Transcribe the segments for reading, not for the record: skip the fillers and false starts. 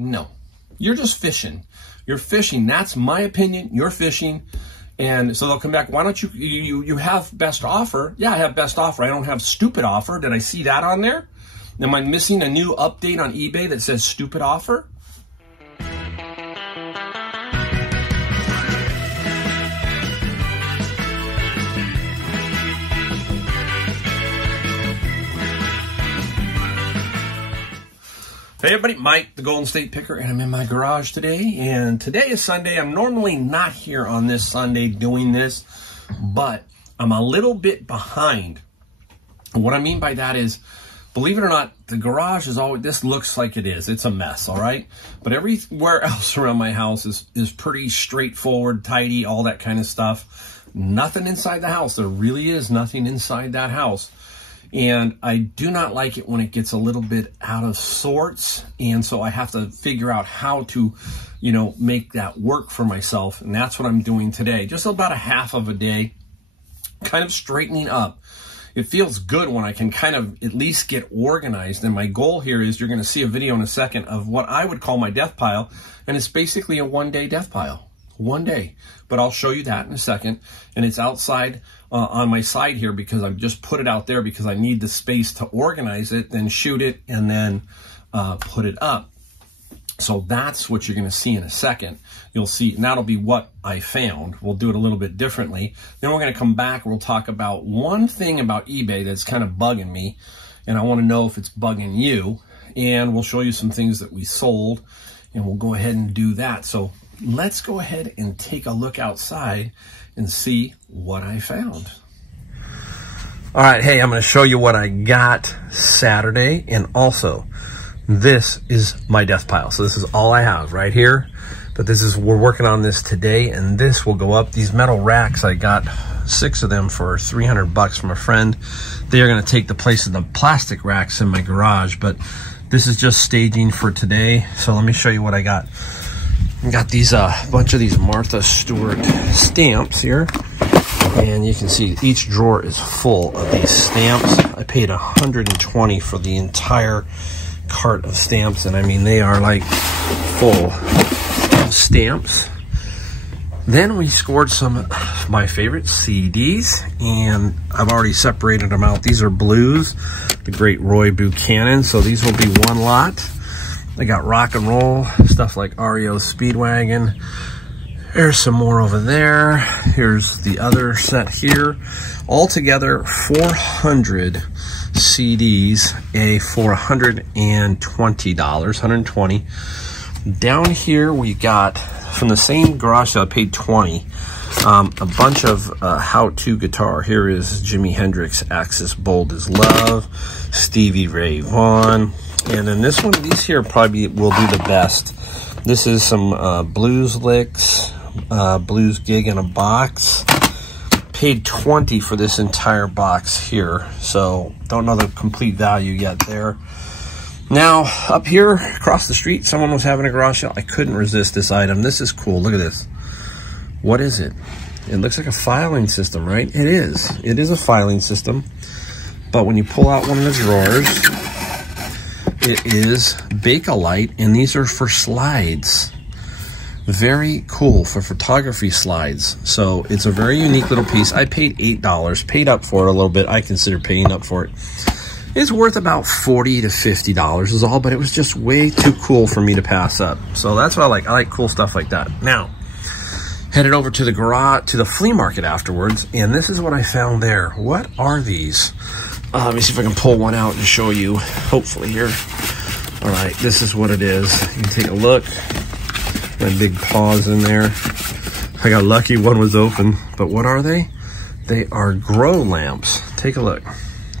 no. You're just fishing. You're fishing. That's my opinion. You're fishing. And so they'll come back, why don't you have best offer? Yeah, I have best offer. I don't have stupid offer. Did I see that on there? Am I missing a new update on eBay that says stupid offer? Hey everybody, Mike, the Golden State Picker, and I'm in my garage today. And today is Sunday. I'm normally not here on this Sunday doing this, but I'm a little bit behind. And what I mean by that is, believe it or not, the garage is always, this looks like it is. It's a mess, all right? But everywhere else around my house is pretty straightforward, tidy, all that kind of stuff. Nothing inside the house. There really is nothing inside that house. And I do not like it when it gets a little bit out of sorts. And so I have to figure out how to, you know, make that work for myself. And that's what I'm doing today. Just about a half of a day, kind of straightening up. It feels good when I can kind of at least get organized. And my goal here is, you're going to see a video in a second of what I would call my death pile. And it's basically a one-day death pile. One day, but I'll show you that in a second. And it's outside on my side here because I've just put it out there because I need the space to organize it, then shoot it, and then put it up. So that's what you're going to see in a second. You'll see, and that'll be what I found. We'll do it a little bit differently. Then we're going to come back and we'll talk about one thing about eBay that's kind of bugging me, and I want to know if it's bugging you. And we'll show you some things that we sold, and we'll go ahead and do that. So let's go ahead and take a look outside and see what I found. All right, hey, I'm going to show you what I got Saturday, and also this is my death pile. So this is all I have right here, but this is, we're working on this today, and this will go up. These metal racks, I got 6 of them for $300 from a friend. They are going to take the place of the plastic racks in my garage, but this is just staging for today. So let me show you what I got. I got these bunch of these Martha Stewart stamps here, and you can see each drawer is full of these stamps. I paid $120 for the entire cart of stamps, and I mean, they are like full of stamps. Then we scored some of my favorite CDs, and I've already separated them out. These are blues, the great Roy Buchanan, so these will be one lot. I got rock and roll, stuff like REO Speedwagon. There's some more over there. Here's the other set here. Altogether, 400 CDs, for $120, $120. Down here, we got, from the same garage sale, I paid $20. A bunch of how-to guitar. Here is Jimi Hendrix, Axis Bold as Love, Stevie Ray Vaughan. And then this one, these here probably will do the best. This is some blues licks, blues gig in a box. Paid $20 for this entire box here, so don't know the complete value yet there. Now, up here across the street, someone was having a garage sale. I couldn't resist this item. This is cool. Look at this. What is it? It looks like a filing system, right? It is. It is a filing system. But when you pull out one of the drawers, it is Bakelite, and these are for slides. Very cool for photography slides. So it's a very unique little piece. I paid $8, paid up for it a little bit. I consider paying up for it. It's worth about $40 to $50 is all, but it was just way too cool for me to pass up. So that's what I like. I like cool stuff like that. Now, headed over to the garage, to the flea market afterwards, and this is what I found there. What are these? Let me see if I can pull one out and show you, hopefully here. All right, this is what it is. You can take a look. My big paws in there. I got lucky, one was open. But what are they? They are grow lamps. Take a look.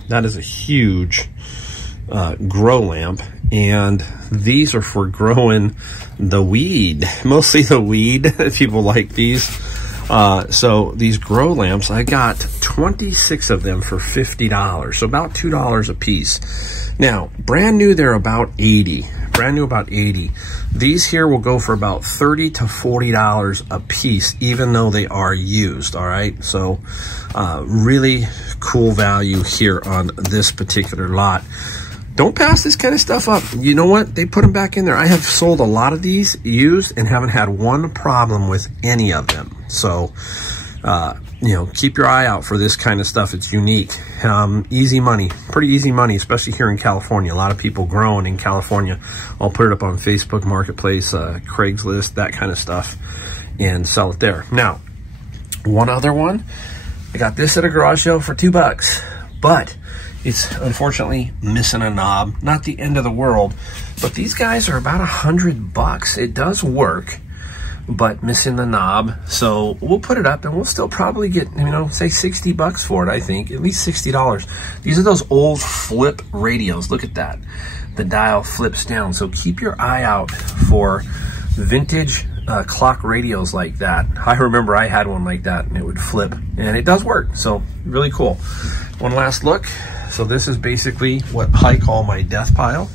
That is a huge grow lamp. And these are for growing the weed. Mostly the weed. People like these. So these grow lamps, I got 26 of them for $50. So about $2 a piece. Now, brand new, they're about $80. Brand new, about $80. These here will go for about $30 to $40 a piece, even though they are used, all right? So really cool value here on this particular lot. Don't pass this kind of stuff up. You know what? They put them back in there. I have sold a lot of these used and haven't had one problem with any of them. So, you know, keep your eye out for this kind of stuff. It's unique. Easy money, pretty easy money, especially here in California. A lot of people growing in California. I'll put it up on Facebook Marketplace, Craigslist, that kind of stuff, and sell it there. Now, one other one. I got this at a garage sale for $2, but it's unfortunately missing a knob. Not the end of the world, but these guys are about $100. It does work, but missing the knob. So we'll put it up and we'll still probably get, you know, say $60 for it, I think. At least $60. These are those old flip radios. Look at that. The dial flips down. So keep your eye out for vintage clock radios like that. I remember I had one like that and it would flip, and it does work. So really cool. One last look. So this is basically what I call my death pile.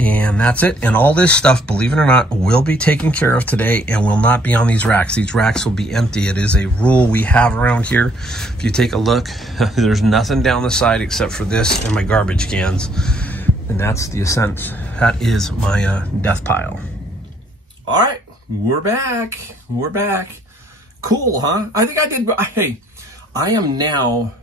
And that's it. And all this stuff, believe it or not, will be taken care of today and will not be on these racks. These racks will be empty. It is a rule we have around here. If you take a look, there's nothing down the side except for this and my garbage cans. And that's the ascent. That is my death pile. All right, we're back. We're back. Cool, huh? I think I did. Hey, I am now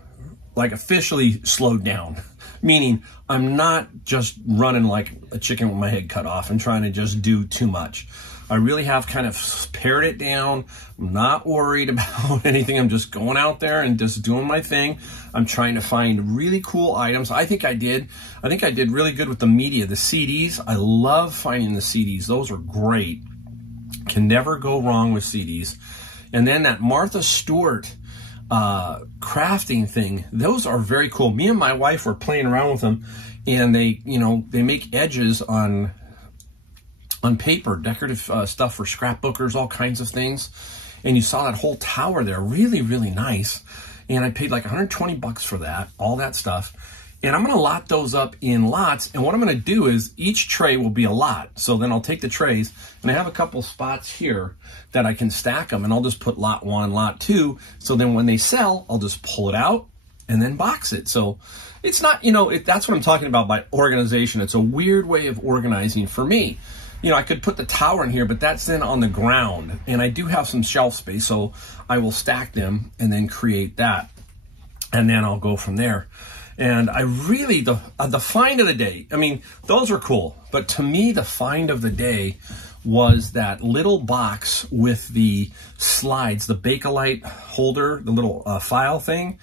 like officially slowed down, meaning I'm not just running like a chicken with my head cut off and trying to just do too much. I really have kind of pared it down. I'm not worried about anything. I'm just going out there and just doing my thing. I'm trying to find really cool items. I think I did really good with the media, the CDs. I love finding the CDs. Those are great. Can never go wrong with CDs. And then that Martha Stewart crafting thing, those are very cool. Me and my wife were playing around with them, and they, you know, they make edges on paper, decorative stuff for scrapbookers, all kinds of things. And you saw that whole tower there, really, really nice. And I paid like $120 for that, all that stuff. And I'm going to lot those up in lots. And what I'm going to do is each tray will be a lot. So then I'll take the trays, and I have a couple spots here that I can stack them, and I'll just put lot 1, lot 2. So then when they sell, I'll just pull it out and then box it. So it's not, you know, that's what I'm talking about by organization. It's a weird way of organizing for me. You know, I could put the tower in here, but that's then on the ground. And I do have some shelf space, so I will stack them and then create that. And then I'll go from there. And I really, the find of the day, I mean, those were cool. But to me, the find of the day was that little box with the slides, the Bakelite holder, the little file thing.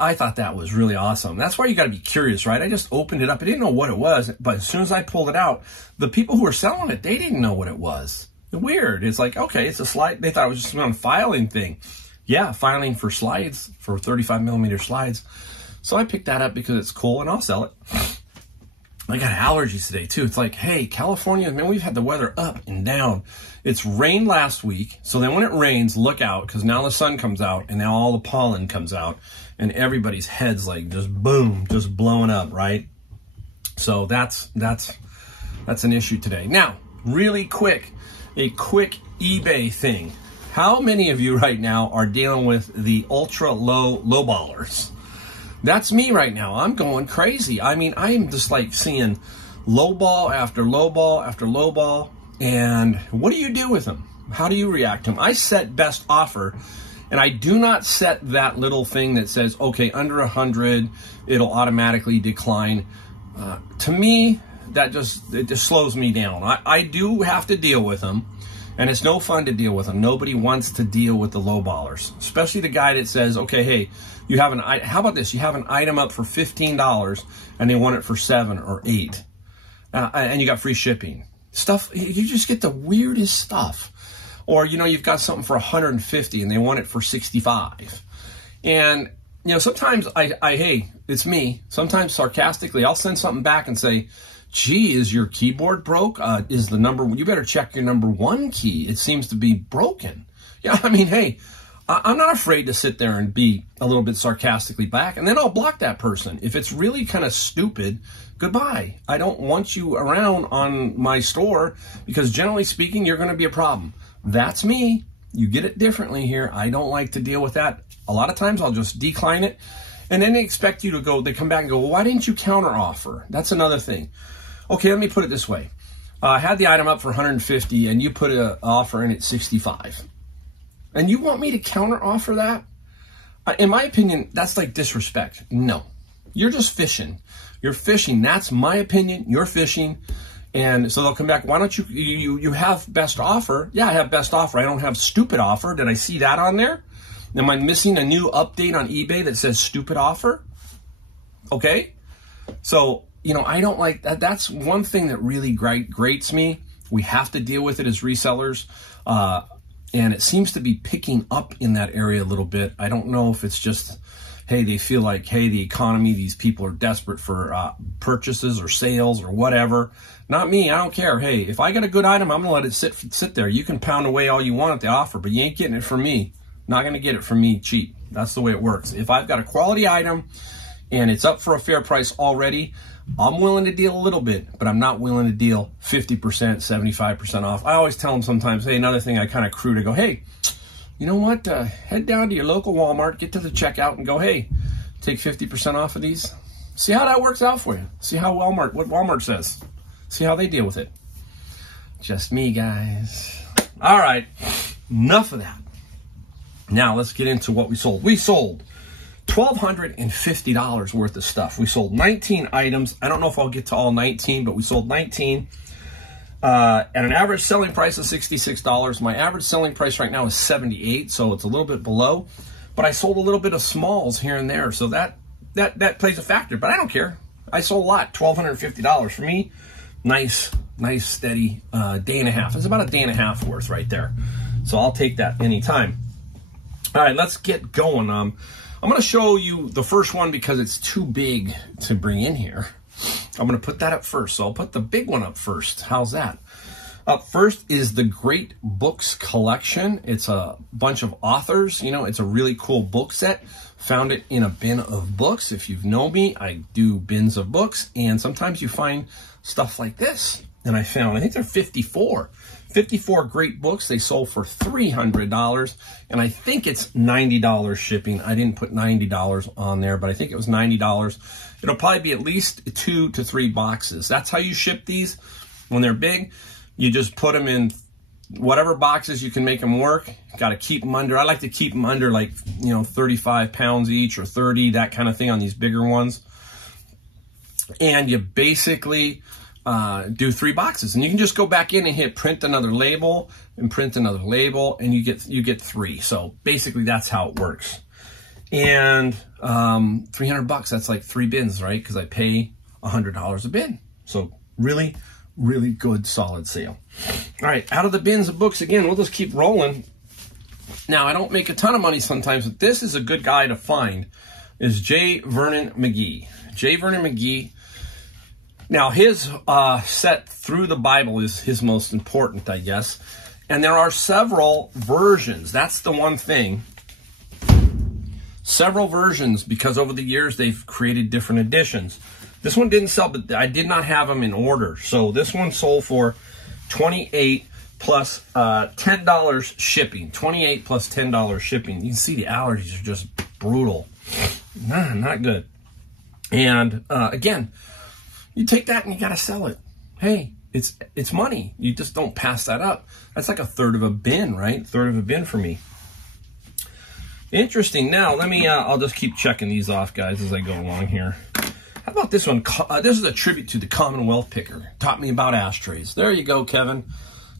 I thought that was really awesome. That's why you got to be curious, right? I just opened it up. I didn't know what it was, but as soon as I pulled it out, the people who were selling it, they didn't know what it was. Weird. It's like, okay, it's a slide. They thought it was just some filing thing. Yeah, filing for slides, for 35mm slides. So I picked that up because it's cool, and I'll sell it. I got allergies today, too. It's like, hey, California, man, we've had the weather up and down. It's rained last week, so then when it rains, look out, because now the sun comes out, and now all the pollen comes out, and everybody's head's like just boom, just blowing up, right? So that's an issue today. Now, really quick, a quick eBay thing. How many of you right now are dealing with the ultra low ballers? That's me right now. I'm going crazy. I mean, I'm just like seeing low ball after low ball after low ball. And what do you do with them? How do you react to them? I set best offer, and I do not set that little thing that says, okay, under 100, it'll automatically decline. To me, it just slows me down. I do have to deal with them, and it's no fun to deal with them. Nobody wants to deal with the low ballers, especially the guy that says, okay, hey, you have how about this? You have an item up for $15 and they want it for $7 or $8, and you got free shipping. Stuff, you just get the weirdest stuff. Or, you know, you've got something for $150 and they want it for $65. And, you know, sometimes hey, it's me. Sometimes sarcastically, I'll send something back and say, gee, is your keyboard broke? Is the number, you better check your number 1 key. It seems to be broken. Yeah, I mean, hey, I'm not afraid to sit there and be a little bit sarcastically back, and then I'll block that person. If it's really kind of stupid, goodbye. I don't want you around on my store, because generally speaking, you're going to be a problem. That's me. You get it differently here. I don't like to deal with that. A lot of times I'll just decline it And then they expect you to go, they come back and go, well, why didn't you counter offer? That's another thing. Okay, let me put it this way. I had the item up for 150 and you put an offer in at 65. And you want me to counter offer that? In my opinion, that's like disrespect. No, you're just fishing. You're fishing. That's my opinion. You're fishing. And so they'll come back. Why don't you have best offer? Yeah, I have best offer. I don't have stupid offer. Did I see that on there? Am I missing a new update on eBay that says stupid offer? Okay. So, you know, I don't like that. That's one thing that really grates me. We have to deal with it as resellers. And it seems to be picking up in that area a little bit. I don't know if it's just, hey, they feel like, hey, the economy, these people are desperate for purchases or sales or whatever. Not me. I don't care. Hey, if I got a good item, I'm going to let it sit there. You can pound away all you want at the offer, but you ain't getting it from me. Not going to get it from me cheap. That's the way it works. If I've got a quality item and it's up for a fair price already, I'm willing to deal a little bit, but I'm not willing to deal 50%, 75% off. I always tell them sometimes, hey, another thing I kind of crew to go, hey, you know what? Head down to your local Walmart, get to the checkout and go, hey, take 50% off of these. See how that works out for you. See how what Walmart says. See how they deal with it. Just me, guys. All right, enough of that. Now let's get into what we sold. We sold $1,250 worth of stuff. We sold 19 items. I don't know if I'll get to all 19, but we sold 19 at an average selling price of $66. My average selling price right now is $78, so it's a little bit below. But I sold a little bit of smalls here and there, so that plays a factor. But I don't care. I sold a lot. $1,250 for me. Nice, steady day and a half. It's about a day and a half worth right there. So I'll take that anytime. All right, let's get going. I'm going to show you the first one because it's too big to bring in here. I'm going to put that up first. So I'll put the big one up first. How's that? Up first is the Great Books Collection. It's a bunch of authors. You know, it's a really cool book set. Found it in a bin of books. If you know me, I do bins of books. And sometimes you find stuff like this. And I think they're 54 great books. They sold for $300, and I think it's $90 shipping. I didn't put $90 on there, but I think it was $90. It'll probably be at least 2 to 3 boxes. That's how you ship these when they're big. You just put them in whatever boxes you can make them work. Got to keep them under. I like to keep them under, like, you know, 35 pounds each or 30, that kind of thing on these bigger ones. And you basically do 3 boxes, and you can just go back in and hit print another label and print another label, and you get 3. So basically that's how it works. And $300, that's like 3 bins, right? Because I pay $100 a bin. So really, really good, solid sale. All right, out of the bins of books again, we'll just keep rolling. Now, I don't make a ton of money sometimes, but this is a good guy to find, is J. Vernon McGee. J. Vernon McGee. Now, his set through the Bible is his most important, I guess. And there are several versions. That's the one thing. Several versions, because over the years they've created different editions. This one didn't sell, but I did not have them in order. So this one sold for $28 plus $10 shipping. $28 plus $10 shipping. You can see the allergies are just brutal. Not good. And again, you take that and you got to sell it. Hey, it's money. You just don't pass that up. That's like a third of a bin, right? Third of a bin for me. Interesting. Now, let me, I'll just keep checking these off, guys, as I go along here. How about this one? This is a tribute to the Commonwealth Picker. Taught me about ashtrays. There you go, Kevin.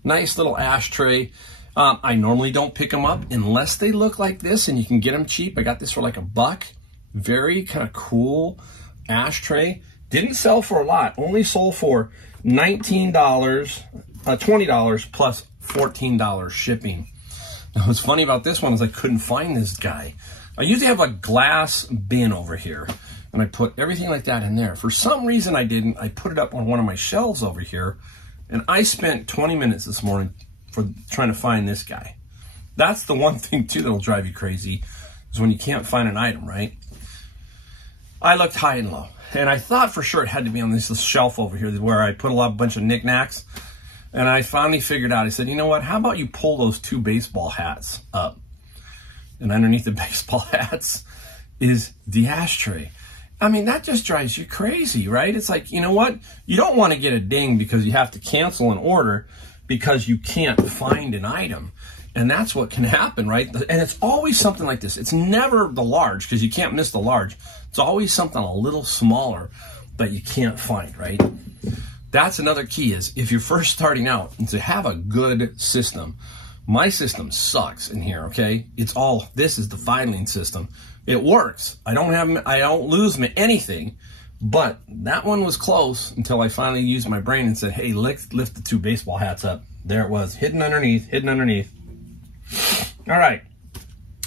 Nice little ashtray. I normally don't pick them up unless they look like this and you can get them cheap. I got this for like $1. Very kind of cool ashtray. Didn't sell for a lot. Only sold for $19, $20 plus $14 shipping. Now, what's funny about this one is I couldn't find this guy. I usually have a glass bin over here, and I put everything like that in there. For some reason I didn't. I put it up on one of my shelves over here, and I spent 20 minutes this morning for trying to find this guy. That's the one thing, too, that'll drive you crazy, is when you can't find an item, right? I looked high and low, and I thought for sure it had to be on this shelf over here where I put a bunch of knickknacks. And I finally figured out, I said, you know what, how about you pull those 2 baseball hats up? And underneath the baseball hats is the ashtray. I mean, that just drives you crazy, right? It's like, you know what? You don't want to get a ding because you have to cancel an order because you can't find an item. And that's what can happen, right? And it's always something like this. It's never the large, because you can't miss the large. It's always something a little smaller that you can't find, right? That's another key, is if you're first starting out, and to have a good system. My system sucks in here, okay? This is the filing system. It works. I don't lose anything, but that one was close until I finally used my brain and said, hey, lift the two baseball hats up. There it was, hidden underneath. All right,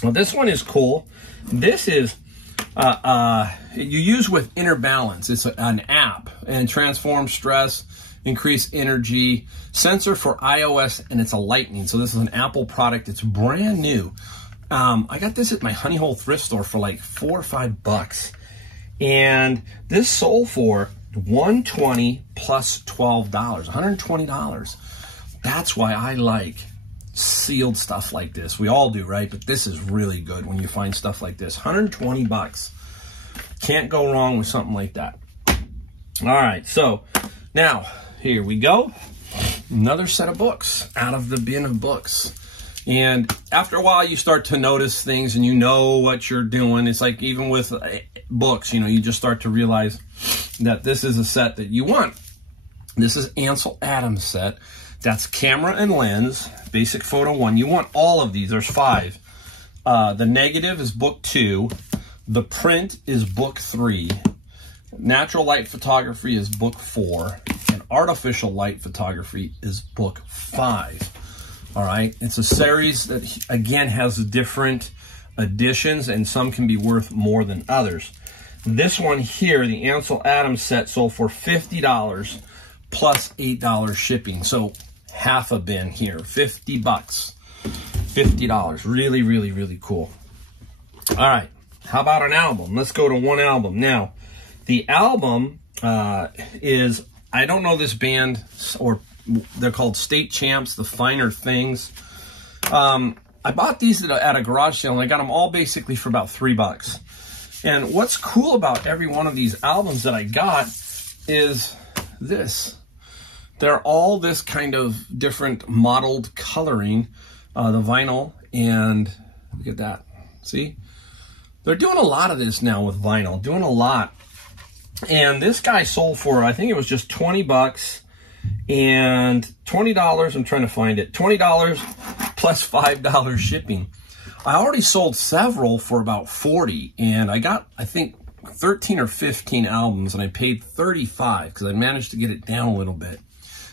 well, this one is cool. This is, you use with Inner Balance. It's an app, and transform stress, increase energy, sensor for iOS, and it's a lightning. So this is an Apple product. It's brand new. I got this at my Honey Hole thrift store for like $4 or $5. And this sold for $120 plus $12, $120. That's why I like sealed stuff like this. We all do, right? But this is really good when you find stuff like this. 120 bucks. Can't go wrong with something like that. All right, so now here we go. Another set of books out of the bin of books. And after a while, you start to notice things and you know what you're doing. It's like even with books, you know, you just start to realize that this is a set that you want. This is Ansel Adams set. That's camera and lens, basic photo 1. You want all of these. There's 5. The negative is book 2. The print is book 3. Natural light photography is book 4. And artificial light photography is book 5. All right. It's a series that, again, has different editions, and some can be worth more than others. This one here, the Ansel Adams set, sold for $50 plus $8 shipping. So half a bin here, 50 bucks, $50. Really, really, really cool. All right, how about an album? Let's go to one album. Now, the album is, I don't know this band, or they're called State Champs, The Finer Things. I bought these at a garage sale, and I got them all basically for about $3. And what's cool about every one of these albums that I got is this. They're all this kind of different mottled coloring, the vinyl, and look at that. See? They're doing a lot of this now with vinyl, doing a lot. And this guy sold for, I think it was just 20 bucks and $20. I'm trying to find it. $20 plus $5 shipping. I already sold several for about 40, and I got, I think, 13 or 15 albums, and I paid 35 because I managed to get it down a little bit.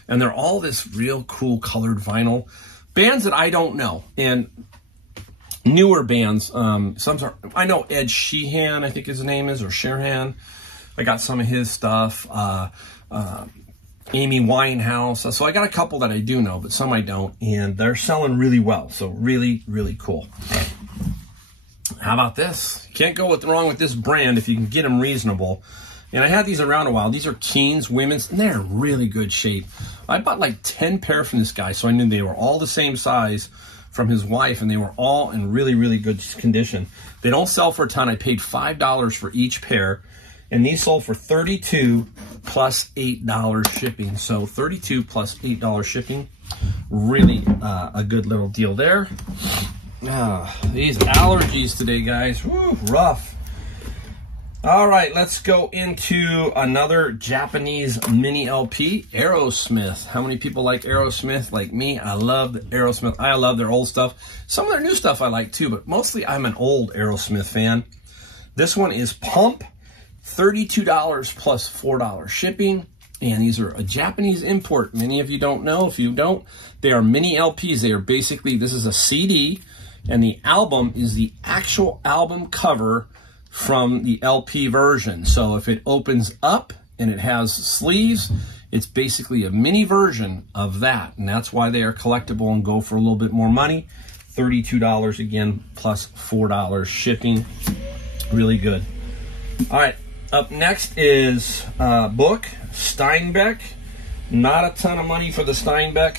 And they're all this real cool colored vinyl. Bands that I don't know, and newer bands. Some are, I know Ed Sheehan, I think his name is, or Sheehan. I got some of his stuff. Amy Winehouse. So I got a couple that I do know, but some I don't. And they're selling really well. So really, really cool. How about this? Can't go wrong with this brand if you can get them reasonable. And I had these around a while. These are Keens women's, and they're in really good shape. I bought like 10 pair from this guy, so I knew they were all the same size from his wife, and they were all in really, really good condition. They don't sell for a ton. I paid $5 for each pair, and these sold for $32 plus $8 shipping. So $32 plus $8 shipping, really a good little deal there. These allergies today, guys, woo, rough. All right, let's go into another Japanese mini LP, Aerosmith. How many people like Aerosmith? Like me, I love Aerosmith. I love their old stuff. Some of their new stuff I like too, but mostly I'm an old Aerosmith fan. This one is Pump, $32 plus $4 shipping. And these are a Japanese import. Many of you don't know. If you don't, they are mini LPs. They are basically, this is a CD, and the album is the actual album cover from the LP version. So if it opens up and it has sleeves, it's basically a mini version of that. And that's why they are collectible and go for a little bit more money. $32 again, plus $4 shipping. Really good. All right, up next is book, Steinbeck. Not a ton of money for the Steinbeck.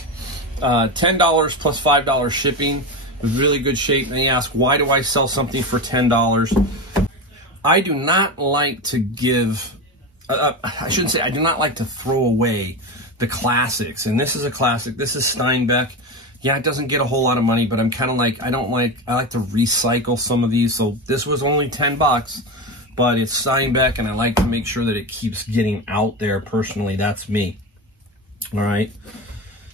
$10 plus $5 shipping. Really good shape. And they ask, why do I sell something for $10? I do not like to give, I shouldn't say, I do not like to throw away the classics. And this is a classic. This is Steinbeck. Yeah, it doesn't get a whole lot of money, but I'm kind of like, I like to recycle some of these. So this was only 10 bucks, but it's Steinbeck, and I like to make sure that it keeps getting out there personally. That's me. All right.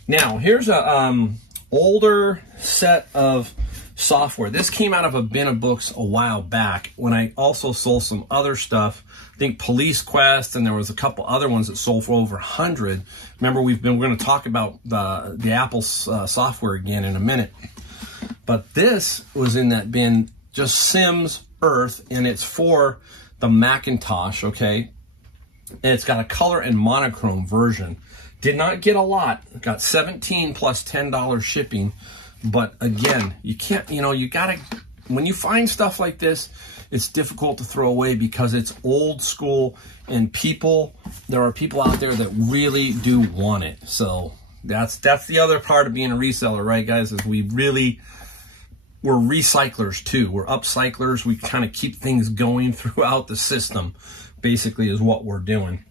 Now, here's a older set of software. This came out of a bin of books a while back when I also sold some other stuff. I think Police Quest, and there was a couple other ones that sold for over 100. Remember, we're going to talk about the Apple software again in a minute. But this was in that bin, just Sims Earth, and it's for the Macintosh, okay? And it's got a color and monochrome version. Did not get a lot. Got $17 plus $10 shipping. But again, you can't, you gotta, when you find stuff like this, it's difficult to throw away because it's old school, and there are people out there that really do want it. So that's the other part of being a reseller, right, guys? Is we're recyclers too. We're upcyclers. We kind of keep things going throughout the system, basically, is what we're doing.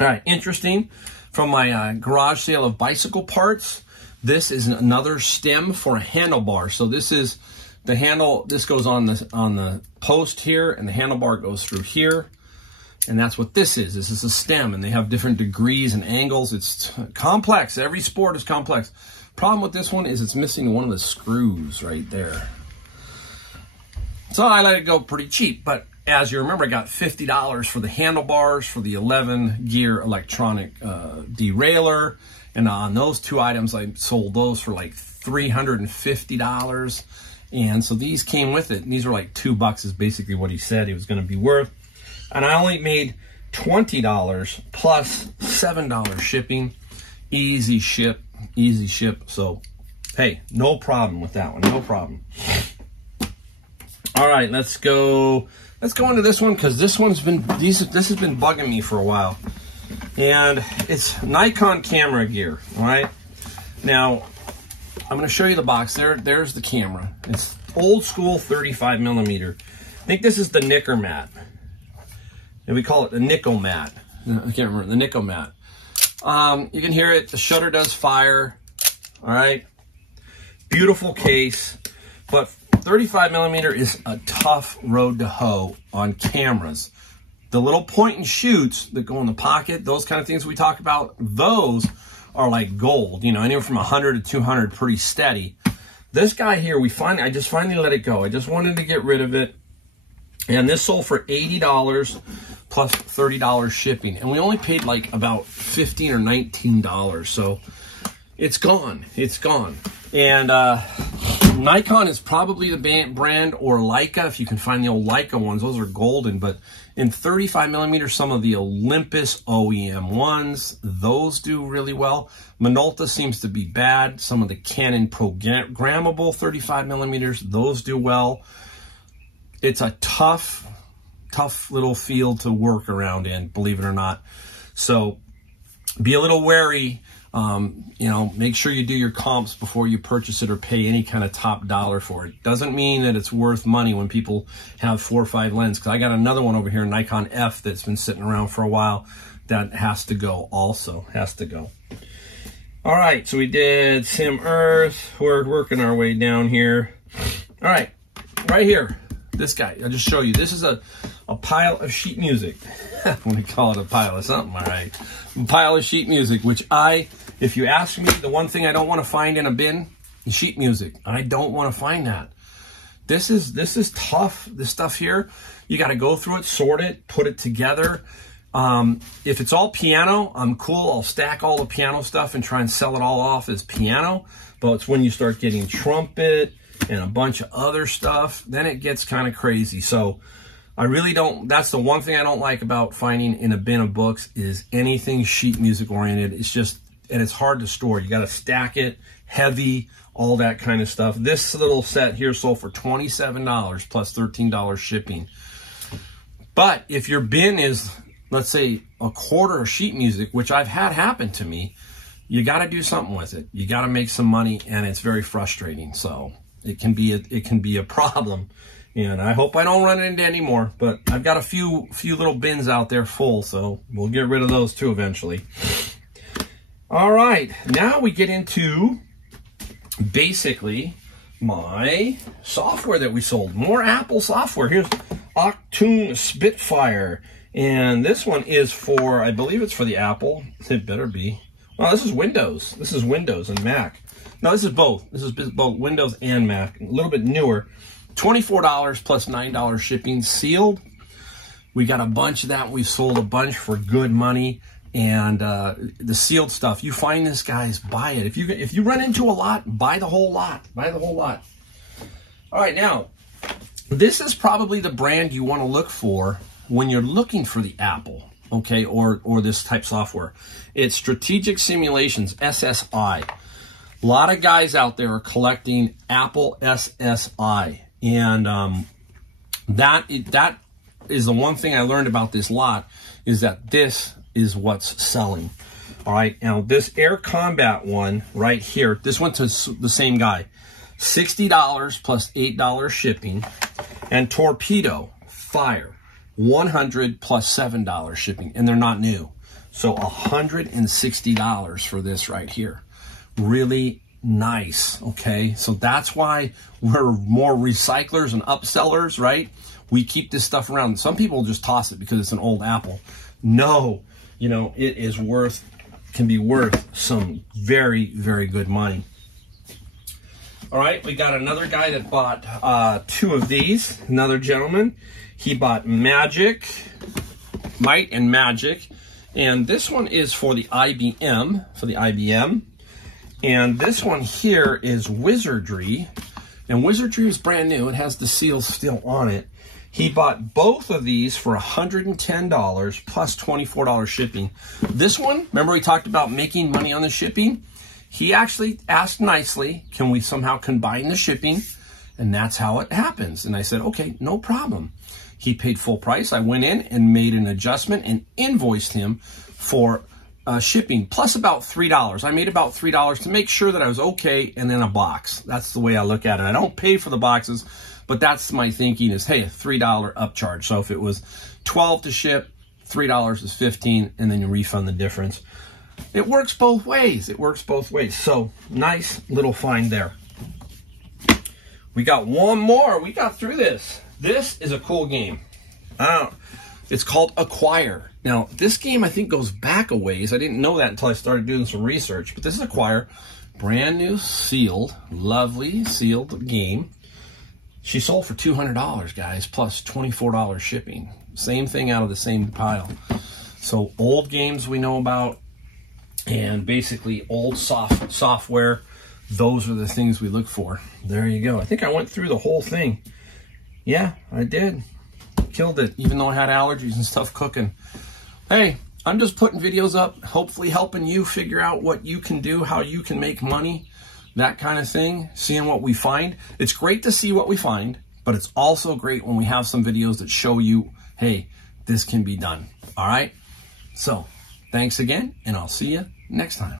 All right, interesting. From my garage sale of bicycle parts, this is another stem for a handlebar. So this is the handle. This goes on the post here, and the handlebar goes through here. And that's what this is. This is a stem, and they have different degrees and angles. It's complex. Every sport is complex. Problem with this one is it's missing one of the screws right there. So I let it go pretty cheap. But as you remember, I got $50 for the handlebars for the 11-gear electronic derailleur. And on those two items, I sold those for like $350. And so these came with it. And these were like $2 is basically what he said it was going to be worth. And I only made $20 plus $7 shipping. Easy ship. So, hey, no problem with that one. No problem. All right, let's go into this one, because this has been bugging me for a while. And it's Nikon camera gear, all right? Now, I'm going to show you the box. There's the camera. It's old school 35 millimeter. I think this is the Nicker mat. And we call it the nickel mat. I can't remember, the nickel mat. You can hear it. The shutter does fire, all right? Beautiful case, but 35 millimeter is a tough road to hoe on cameras. The little point and shoots that go in the pocket, those kind of things we talk about, those are like gold, anywhere from 100 to 200, pretty steady. This guy here, I just finally let it go. I just wanted to get rid of it. And this sold for $80 plus $30 shipping. And we only paid like about $15 or $19. So it's gone. It's gone. And Nikon is probably the brand, or Leica, if you can find the old Leica ones. Those are golden. But in 35 millimeter, some of the Olympus OEM ones, those do really well. Minolta seems to be bad. Some of the Canon programmable 35 millimeters, those do well. It's a tough little field to work around in, believe it or not. So be a little wary. Make sure you do your comps before you purchase it or pay any kind of top dollar for it. Doesn't mean that it's worth money when people have 4 or 5 lenses. Because I got another one over here, Nikon F, that's been sitting around for a while. That has to go also. Has to go. All right, so we did Sim Earth. We're working our way down here. All right, right here. This guy, I'll just show you. This is a pile of sheet music. When we call it a pile of something, all right. A pile of sheet music, which if you ask me, the one thing I don't want to find in a bin is sheet music. I don't want to find that. This is tough. This stuff here, you got to go through it, sort it, put it together. If it's all piano, I'm cool. I'll stack all the piano stuff and try and sell it all off as piano. But it's when you start getting trumpet and a bunch of other stuff, then it gets kind of crazy. So I really don't, that's the one thing I don't like about finding in a bin of books is anything sheet music oriented. It's just, and it's hard to store. You got to stack it, heavy, all that kind of stuff. This little set here sold for $27 plus $13 shipping. But if your bin is, let's say, a quarter of sheet music, which I've had happen to me, you got to do something with it. You got to make some money, and it's very frustrating. So it can be a problem And I hope I don't run into any more, but I've got a few little bins out there full, so we'll get rid of those too eventually. All right, now we get into basically my software that we sold. More Apple software. Here's Octune Spitfire. And this one is for, I believe it's for the Apple. It better be. Well, this is Windows. This is Windows and Mac. No, this is both. This is both Windows and Mac. A little bit newer. $24 plus $9 shipping, sealed. We got a bunch of that. We've sold a bunch for good money. And the sealed stuff, you find this, guys, buy it. If you run into a lot, buy the whole lot. Buy the whole lot. All right, now, this is probably the brand you want to look for when you're looking for the Apple, okay, or this type software. It's Strategic Simulations, SSI. A lot of guys out there are collecting Apple SSI. And that is the one thing I learned about this lot, is that this is what's selling. All right, now this Air Combat one right here, this went to the same guy. $60 plus $8 shipping. And Torpedo Fire, $100 plus $7 shipping. And they're not new. So $160 for this right here. Really nice, okay? So that's why we're more recyclers and upsellers, right? We keep this stuff around. Some people just toss it because it's an old Apple. No, you know, it is can be worth some very, very good money. All right, we got another guy that bought 2 of these. Another gentleman. He bought Might and Magic. And this one is for the IBM, And this one here is Wizardry. And Wizardry is brand new. It has the seal still on it. He bought both of these for $110 plus $24 shipping. This one, remember we talked about making money on the shipping? He actually asked nicely, can we somehow combine the shipping? And that's how it happens. And I said, okay, no problem. He paid full price. I went in and made an adjustment and invoiced him for shipping plus about $3. I made about $3 to make sure that I was okay, and then a box. That's the way I look at it. I don't pay for the boxes, but that's my thinking is, hey, a $3 upcharge. So if it was $12 to ship, $3 is $15, and then you refund the difference. It works both ways. It works both ways. So nice little find there. We got one more. We got through this. This is a cool game. It's called Acquire. Now, this game, I think, goes back a ways. I didn't know that until I started doing some research. But this is Acquire. Brand new, sealed, lovely sealed game. She sold for $200, guys, plus $24 shipping. Same thing out of the same pile. So old games we know about, and basically old software. Those are the things we look for. There you go. I think I went through the whole thing. Yeah, I did. Killed it, even though I had allergies and stuff cooking. Hey, I'm just putting videos up, hopefully helping you figure out what you can do, how you can make money, that kind of thing, seeing what we find. It's great to see what we find, but it's also great when we have some videos that show you, hey, this can be done. All right? So, thanks again, and I'll see you next time.